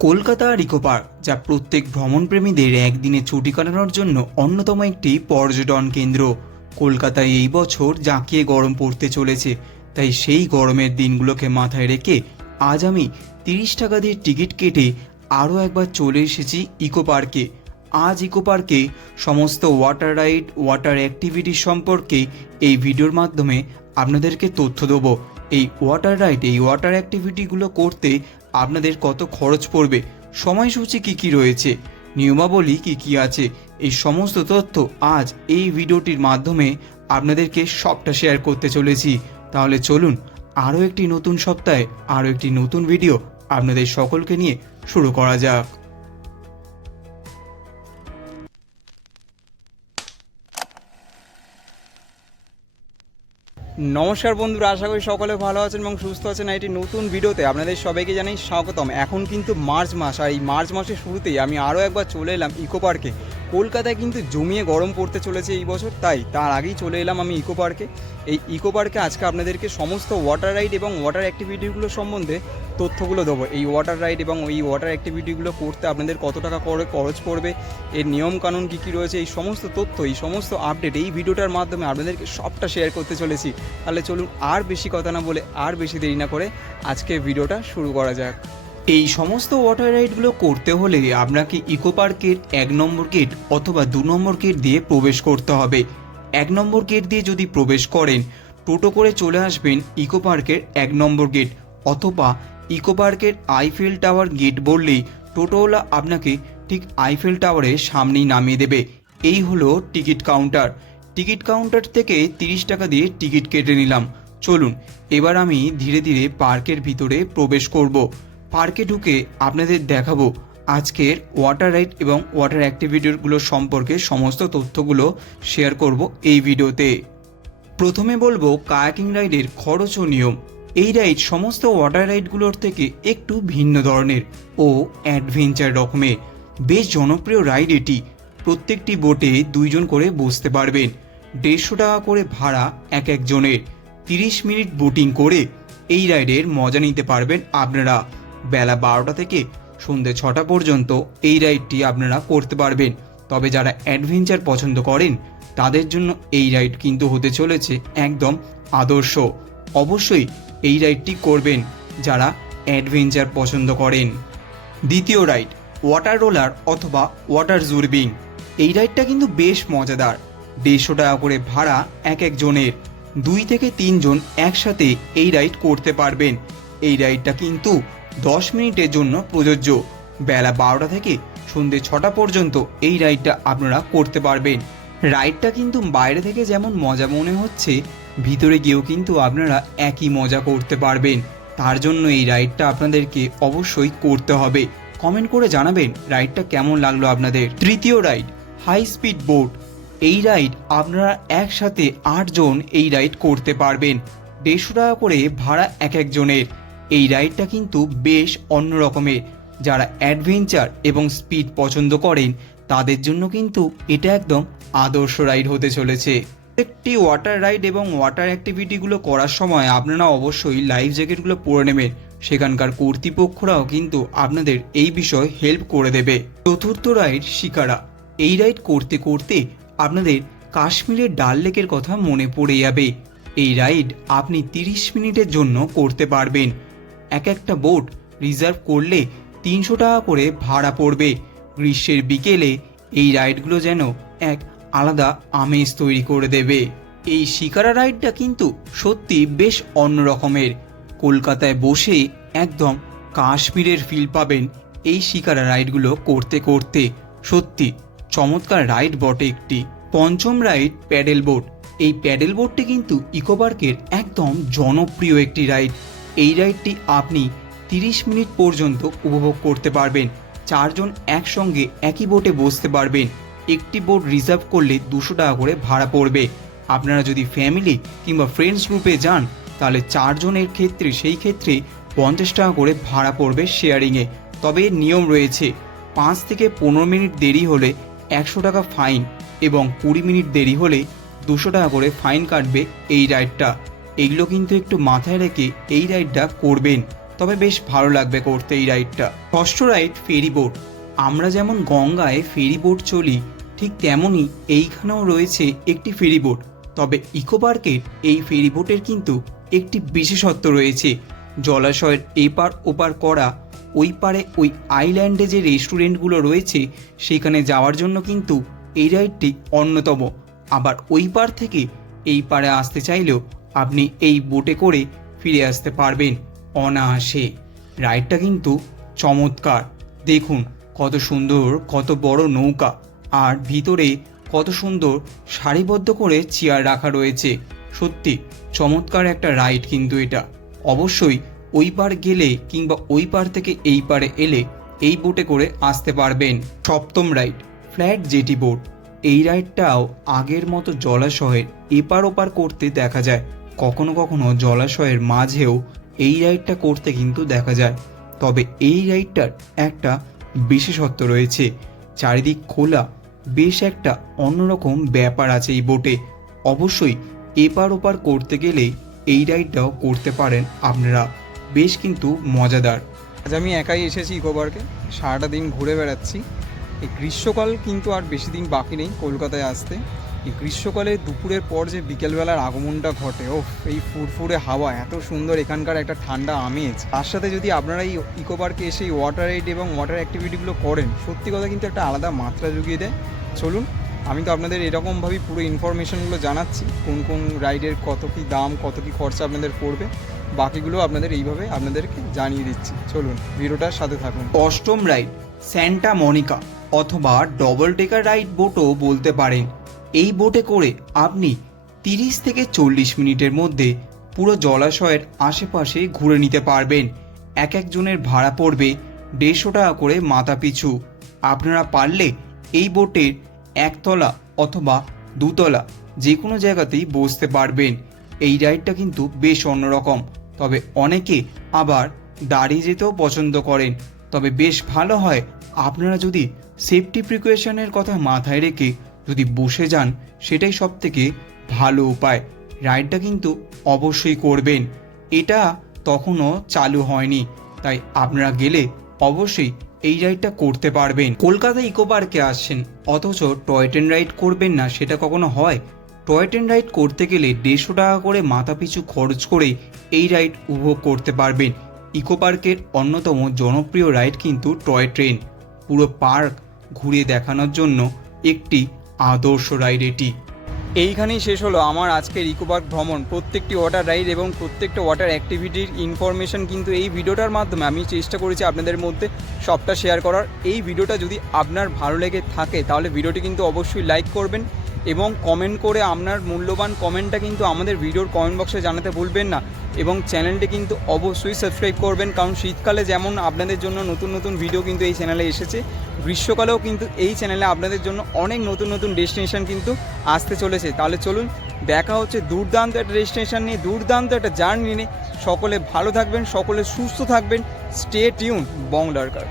কলকাতার eco park, যা প্রত্যেক ভ্রমণপ্রেমীদের একদিনে ছুটি কাটানোর জন্য অন্যতম একটি পর্যটন কেন্দ্র। কলকাতায় এই বছর জাঁকিয়ে গরম পড়তে চলেছে, তাই সেই গরমের দিনগুলোকে মাথায় রেখে আজ আমি 30 টাকা দিয়ে টিকিট কেটে আরও একবার চলে এসেছি ইকো পার্কে। আজ ইকো পার্কে সমস্ত ওয়াটার রাইড, ওয়াটার অ্যাক্টিভিটি সম্পর্কে এই ভিডিওর মাধ্যমে আপনাদেরকে তথ্য দেবো। এই ওয়াটার রাইড, এই ওয়াটার অ্যাক্টিভিটিগুলো করতে আপনাদের কত খরচ পড়বে, সময়সূচি কী রয়েছে, নিয়মাবলী কী আছে, এই সমস্ত তথ্য আজ এই ভিডিওটির মাধ্যমে আপনাদেরকে সবটা শেয়ার করতে চলেছি। তাহলে চলুন আরও একটি নতুন সপ্তাহে আরও একটি নতুন ভিডিও আপনাদের সকলকে নিয়ে শুরু করা যাক। নমস্কার বন্ধুরা, আশা করি সকলে ভালো আছেন এবং সুস্থ আছেন। এটি নতুন ভিডিওতে আপনাদের সবাইকে জানাই স্বাগতম। এখন কিন্তু মার্চ মাস, আর এই মার্চ মাসের শুরুতেই আমি আরও একবার চলে এলাম ইকো পার্কে। কলকাতায় কিন্তু জমিয়ে গরম পড়তে চলেছে এই বছর, তাই তার আগেই চলে এলাম আমি ইকো পার্কে। এই ইকো পার্কে আজকে আপনাদেরকে সমস্ত ওয়াটার রাইড এবং ওয়াটার অ্যাক্টিভিটিগুলো সম্বন্ধে তথ্যগুলো দেবো। এই ওয়াটার রাইড এবং এই ওয়াটার অ্যাক্টিভিটিগুলো করতে আপনাদের কত টাকা করে খরচ পড়বে, এর নিয়মকানুন কী রয়েছে, এই সমস্ত তথ্য, এই সমস্ত আপডেট এই ভিডিওটার মাধ্যমে আপনাদেরকে সবটা শেয়ার করতে চলেছি। তাহলে চলুন আর বেশি কথা না বলে, আর বেশি দেরি না করে আজকে ভিডিওটা শুরু করা যাক। এই সমস্ত ওয়াটার রাইডগুলো করতে হলে আপনাকে ইকো পার্কের 1 নম্বর গেট অথবা 2 নম্বর গেট দিয়ে প্রবেশ করতে হবে। 1 নম্বর গেট দিয়ে যদি প্রবেশ করেন, টোটো করে চলে আসবেন ইকো পার্কের 1 নম্বর গেট, অথবা ইকো পার্কের আইফেল টাওয়ার গেট বললেই টোটোওয়ালা আপনাকে ঠিক আইফেল টাওয়ারের সামনেই নামিয়ে দেবে। এই হলো টিকিট কাউন্টার। টিকিট কাউন্টার থেকে 30 টাকা দিয়ে টিকিট কেটে নিলাম। চলুন এবার আমি ধীরে ধীরে পার্কের ভিতরে প্রবেশ করব। পার্কে ঢুকে আপনাদের দেখাবো আজকের ওয়াটার রাইড এবং ওয়াটার অ্যাক্টিভিটিগুলো সম্পর্কে সমস্ত তথ্যগুলো শেয়ার করব এই ভিডিওতে। প্রথমে বলবো কায়াকিং রাইডের খরচ ও নিয়ম। এই রাইড সমস্ত ওয়াটার রাইডগুলোর থেকে একটু ভিন্ন ধরনের ও অ্যাডভেঞ্চার রকমের। বেশ জনপ্রিয় রাইড এটি। প্রত্যেকটি বোটে 2 জন করে বসতে পারবেন। 150 টাকা করে ভাড়া এক একজনের। 30 মিনিট বোটিং করে এই রাইডের মজা নিতে পারবেন আপনারা। বেলা 12টা থেকে সন্ধ্যে 6টা পর্যন্ত এই রাইডটি আপনারা করতে পারবেন। তবে যারা অ্যাডভেঞ্চার পছন্দ করেন তাদের জন্য এই রাইড কিন্তু হতে চলেছে একদম আদর্শ। অবশ্যই এই রাইডটি করবেন যারা অ্যাডভেঞ্চার পছন্দ করেন। দ্বিতীয় রাইড ওয়াটার রোলার অথবা ওয়াটার জুরবিং। এই রাইডটা কিন্তু বেশ মজাদার। 150 টাকা করে ভাড়া এক একজনের। 2 থেকে 3 জন একসাথে এই রাইড করতে পারবেন। এই রাইডটা কিন্তু 10 মিনিটের জন্য প্রযোজ্য। বেলা 12টা থেকে সন্ধ্যে 6টা পর্যন্ত এই রাইডটা আপনারা করতে পারবেন। রাইডটা কিন্তু বাইরে থেকে যেমন মজা মনে হচ্ছে, ভিতরে গিয়েও কিন্তু আপনারা একই মজা করতে পারবেন। তার জন্য এই রাইডটা আপনাদেরকে অবশ্যই করতে হবে। কমেন্ট করে জানাবেন রাইডটা কেমন লাগলো আপনাদের। তৃতীয় রাইড হাই স্পিড বোট। এই রাইড আপনারা একসাথে 8 জন এই রাইড করতে পারবেন। 150 টাকা করে ভাড়া এক একজনের। এই রাইডটা কিন্তু বেশ অন্য রকমের। যারা অ্যাডভেঞ্চার এবং স্পিড পছন্দ করেন তাদের জন্য কিন্তু এটা একদম আদর্শ রাইড হতে চলেছে। একটি ওয়াটার রাইড এবং ওয়াটার অ্যাক্টিভিটিগুলো করার সময় আপনারা অবশ্যই লাইফ জ্যাকেটগুলো পরে নেবেন। সেখানকার কর্তৃপক্ষরাও কিন্তু আপনাদের এই বিষয়ে হেল্প করে দেবে। চতুর্থ রাইড শিকারা। এই রাইড করতে করতে আপনাদের কাশ্মীরের ডাল লেকের কথা মনে পড়ে যাবে। এই রাইড আপনি 30 মিনিটের জন্য করতে পারবেন। এক একটা বোট রিজার্ভ করলে 300 টাকা করে ভাড়া পড়বে। গ্রীষ্মের বিকেলে এই রাইডগুলো যেন এক আলাদা আমেজ তৈরি করে দেবে। এই শিকারা রাইডটা কিন্তু সত্যি বেশ অন্য রকমের। কলকাতায় বসে একদম কাশ্মীরের ফিল পাবেন এই শিকারা রাইডগুলো করতে করতে। সত্যি চমৎকার রাইড বটে একটি। পঞ্চম রাইড প্যাডেল বোট। এই প্যাডেল বোটটি কিন্তু ইকো পার্কের একদম জনপ্রিয় একটি রাইড। এই রাইডটি আপনি 30 মিনিট পর্যন্ত উপভোগ করতে পারবেন। 4 জন একসঙ্গে একই বোটে বসতে পারবেন। একটি বোট রিজার্ভ করলে 200 টাকা করে ভাড়া পড়বে। আপনারা যদি ফ্যামিলি কিংবা ফ্রেন্ডস গ্রুপে যান তাহলে 4 জনের ক্ষেত্রে সেই ক্ষেত্রে 50 টাকা করে ভাড়া পড়বে শেয়ারিংয়ে। তবে নিয়ম রয়েছে, 5 থেকে 15 মিনিট দেরি হলে 100 টাকা ফাইন এবং 20 মিনিট দেরি হলে 200 টাকা করে ফাইন কাটবে এই রাইডটা। এগুলো কিন্তু একটু মাথায় রেখে এই রাইডটা করবেন। তবে বেশ ভালো লাগবে করতে এই রাইডটা। ষষ্ঠ রাইড ফেরি বোট। আমরা যেমন গঙ্গায় ফেরি বোট চলি, ঠিক তেমনই এইখানেও রয়েছে একটি ফেরি বোট। তবে ইকো পার্কের এই ফেরি বোটের কিন্তু একটি বিশেষত্ব রয়েছে। জলাশয়ের এপার ওপার করা, ওই পারে ওই আইল্যান্ডে যে রেস্টুরেন্টগুলো রয়েছে সেখানে যাওয়ার জন্য কিন্তু এই রাইডটি অন্যতম। আবার ওই পার থেকে এই পারে আসতে চাইলেও আপনি এই বোটে করে ফিরে আসতে পারবেন অনায়াসে। রাইডটা কিন্তু চমৎকার। দেখুন কত সুন্দর, কত বড় নৌকা, আর ভিতরে কত সুন্দর সারিবদ্ধ করে চেয়ার রাখা রয়েছে। সত্যি চমৎকার একটা রাইড কিন্তু এটা। অবশ্যই ওই পার গেলে কিংবা ওই পার থেকে এই পারে এলে এই বোটে করে আসতে পারবেন। সপ্তম রাইড ফ্ল্যাট জেটি বোট। এই রাইডটাও আগের মতো জলাশয়ের এপার ওপার করতে দেখা যায়, কখনো কখনো জলাশয়ের মাঝেও এই রাইডটা করতে কিন্তু দেখা যায়। তবে এই রাইডটার একটা বিশেষত্ব রয়েছে, চারিদিক খোলা, বেশ একটা অন্যরকম ব্যাপার আছে এই বোটে। অবশ্যই এপার ওপার করতে গেলে এই রাইডটাও করতে পারেন আপনারা, বেশ কিন্তু মজাদার। আজ আমি একাই এসেছি ইকো পার্কে, সারাটা দিন ঘুরে বেড়াচ্ছি। এই গ্রীষ্মকাল কিন্তু আর বেশি দিন বাকি নেই কলকাতায় আসতে। এই গ্রীষ্মকালে দুপুরের পর যে বিকেলবেলার আগমনটা ঘটে, ও এই ফুরফুরে হাওয়া, এত সুন্দর এখানকার একটা ঠান্ডা আমেজ, তার সাথে যদি আপনারা এই ইকো পার্কে এসে এই ওয়াটার রাইড এবং ওয়াটার অ্যাক্টিভিটিগুলো করেন, সত্যি কথা কিন্তু একটা আলাদা মাত্রা জুগিয়ে দেয়। চলুন, আমি তো আপনাদের এরকমভাবেই পুরো ইনফরমেশনগুলো জানাচ্ছি, কোন কোন রাইডের কত কী দাম, কত কী খরচা আপনাদের পড়বে, বাকিগুলো আপনাদের এইভাবে আপনাদেরকে জানিয়ে দিচ্ছি। চলুন, ভিডিওটার সাথে থাকুন। অষ্টম রাইড স্যান্টা মনিকা অথবা ডবল টেকার রাইড বোটও বলতে পারেন। এই বোটে করে আপনি 30 থেকে 40 মিনিটের মধ্যে পুরো জলাশয়ের আশেপাশে ঘুরে নিতে পারবেন। এক একজনের ভাড়া পড়বে 150 টাকা করে মাথা পিছু। আপনারা পারলে এই বোটের একতলা অথবা দুতলা যে কোনো জায়গাতেই বসতে পারবেন। এই রাইডটা কিন্তু বেশ অন্যরকম, তবে অনেকে আবার দাঁড়িয়ে যেতেও পছন্দ করেন। তবে বেশ ভালো হয় আপনারা যদি সেফটি প্রিকশনের কথা মাথায় রেখে যদি বসে যান, সেটাই সব থেকে ভালো উপায়। রাইডটা কিন্তু অবশ্যই করবেন, এটা তখনও চালু হয়নি, তাই আপনারা গেলে অবশ্যই এই রাইডটা করতে পারবেন। কলকাতা ইকো পার্কে আসছেন অথচ টয় ট্রেন রাইড করবেন না, সেটা কখনো হয়? টয় ট্রেন রাইড করতে গেলে 150 টাকা করে মাথা পিছু খরচ করে এই রাইড উপভোগ করতে পারবেন। ইকো পার্কের অন্যতম জনপ্রিয় রাইড কিন্তু টয় ট্রেন। পুরো পার্ক ঘুরে দেখানোর জন্য একটি আদর্শ রাইড এটি। এইখানেই শেষ হলো আমার আজকের ইকো পার্ক ভ্রমণ। প্রত্যেকটি ওয়াটার রাইড এবং প্রত্যেকটা ওয়াটার অ্যাক্টিভিটির ইনফরমেশন কিন্তু এই ভিডিওটার মাধ্যমে আমি চেষ্টা করেছি আপনাদের মধ্যে সবটা শেয়ার করার। এই ভিডিওটা যদি আপনার ভালো লেগে থাকে তাহলে ভিডিওটি কিন্তু অবশ্যই লাইক করবেন এবং কমেন্ট করে আপনার মূল্যবান কমেন্টটা কিন্তু আমাদের ভিডিওর কমেন্ট বক্সে জানাতে ভুলবেন না। এবং চ্যানেলটি কিন্তু অবশ্যই সাবস্ক্রাইব করবেন, কারণ শীতকালে যেমন আপনাদের জন্য নতুন নতুন ভিডিও কিন্তু এই চ্যানেলে এসেছে, গ্রীষ্মকালেও কিন্তু এই চ্যানেলে আপনাদের জন্য অনেক নতুন নতুন ডেস্টিনেশন কিন্তু আসতে চলেছে। তাহলে চলুন, দেখা হচ্ছে দুর্দান্ত একটা ডেস্টিনেশন নিয়ে, দুর্দান্ত একটা জার্নি নিয়ে। সকলে ভালো থাকবেন, সকলে সুস্থ থাকবেন। স্টে টিউন, বং দরকার।